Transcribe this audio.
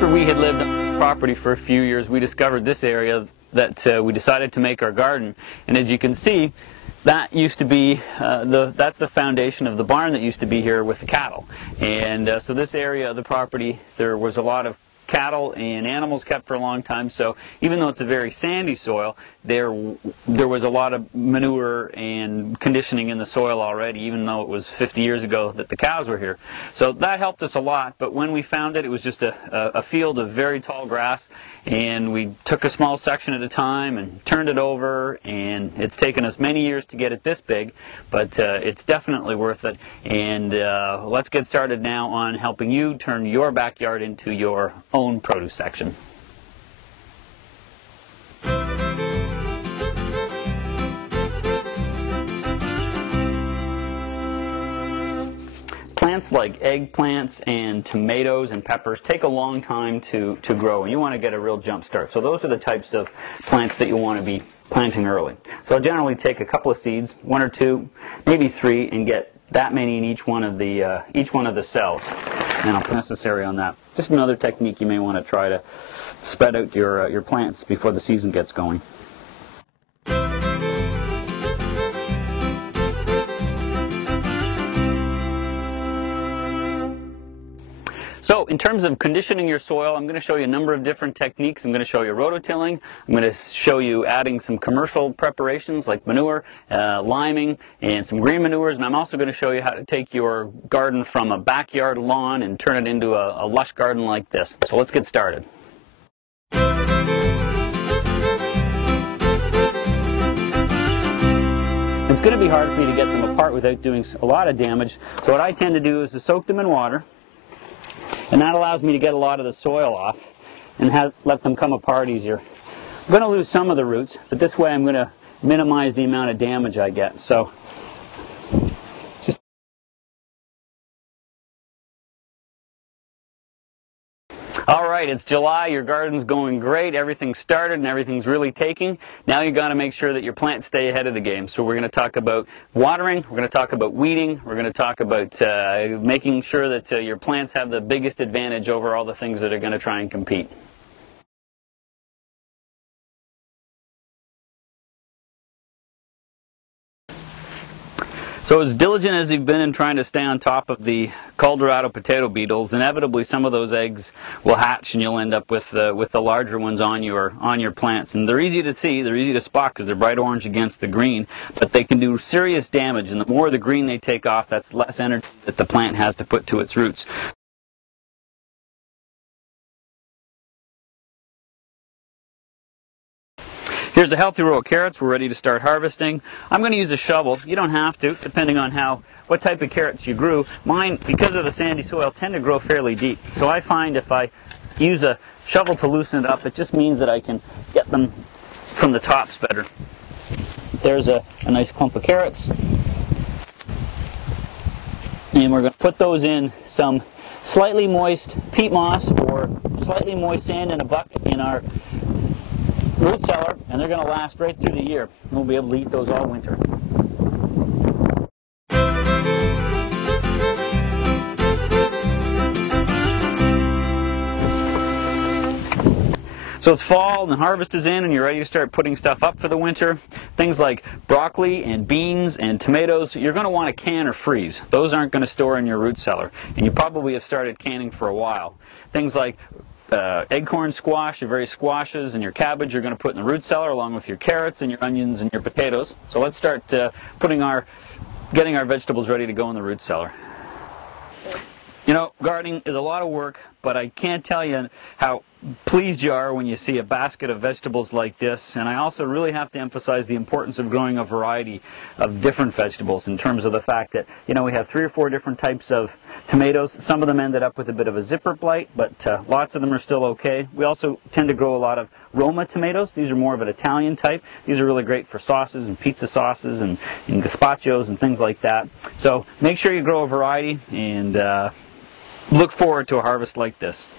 After we had lived on the property for a few years, we discovered this area that we decided to make our garden. And as you can see, that used to be that's the foundation of the barn that used to be here with the cattle. And so this area of the property, there was a lot of cattle and animals kept for a long time, so even though it's a very sandy soil, there was a lot of manure and conditioning in the soil already, even though it was 50 years ago that the cows were here. So that helped us a lot, but when we found it, it was just a field of very tall grass, and we took a small section at a time and turned it over, and it's taken us many years to get it this big, but it's definitely worth it. And let's get started now on helping you turn your backyard into your own produce section. Plants like eggplants and tomatoes and peppers take a long time to grow, and you want to get a real jump start. So those are the types of plants that you want to be planting early. So I'll generally take a couple of seeds, 1 or 2, maybe 3, and get that many in each one of the cells. And I'll put necessary on that. Just another technique you may want to try to spread out your plants before the season gets going. So in terms of conditioning your soil, I'm going to show you a number of different techniques. I'm going to show you rototilling. I'm going to show you adding some commercial preparations like manure, liming, and some green manures. And I'm also going to show you how to take your garden from a backyard lawn and turn it into a lush garden like this. So let's get started. It's going to be hard for you to get them apart without doing a lot of damage. So what I tend to do is to soak them in water. And that allows me to get a lot of the soil off and let them come apart easier. I'm going to lose some of the roots, but this way I'm going to minimize the amount of damage I get. So, Alright, it's July, your garden's going great, everything's started and everything's really taking. Now you've got to make sure that your plants stay ahead of the game. So we're going to talk about watering, we're going to talk about weeding, we're going to talk about making sure that your plants have the biggest advantage over all the things that are going to try and compete. So as diligent as you've been in trying to stay on top of the Colorado potato beetles, inevitably some of those eggs will hatch and you'll end up with the larger ones on your plants. And they're easy to see, they're easy to spot because they're bright orange against the green, but they can do serious damage, and the more the green they take off, that's less energy that the plant has to put to its roots. Here's a healthy row of carrots. We're ready to start harvesting. I'm going to use a shovel. You don't have to, depending on what type of carrots you grew. Mine, because of the sandy soil, tend to grow fairly deep. So I find if I use a shovel to loosen it up, it just means that I can get them from the tops better. There's a nice clump of carrots. And we're going to put those in some slightly moist peat moss or slightly moist sand in a bucket in our root cellar, and they're going to last right through the year. We'll be able to eat those all winter. So it's fall and the harvest is in and you're ready to start putting stuff up for the winter. Things like broccoli and beans and tomatoes, you're going to want to can or freeze. Those aren't going to store in your root cellar, and you probably have started canning for a while. Things like acorn squash, your various squashes, and your cabbage you're going to put in the root cellar along with your carrots and your onions and your potatoes. So let's start getting our vegetables ready to go in the root cellar. You know, gardening is a lot of work, but I can't tell you how pleased you are when you see a basket of vegetables like this. And I also really have to emphasize the importance of growing a variety of different vegetables in terms of the fact that, you know, we have 3 or 4 different types of tomatoes. Some of them ended up with a bit of a zipper blight, but lots of them are still okay. We also tend to grow a lot of Roma tomatoes. These are more of an Italian type. These are really great for sauces and pizza sauces and gazpachos and things like that. So make sure you grow a variety and look forward to a harvest like this.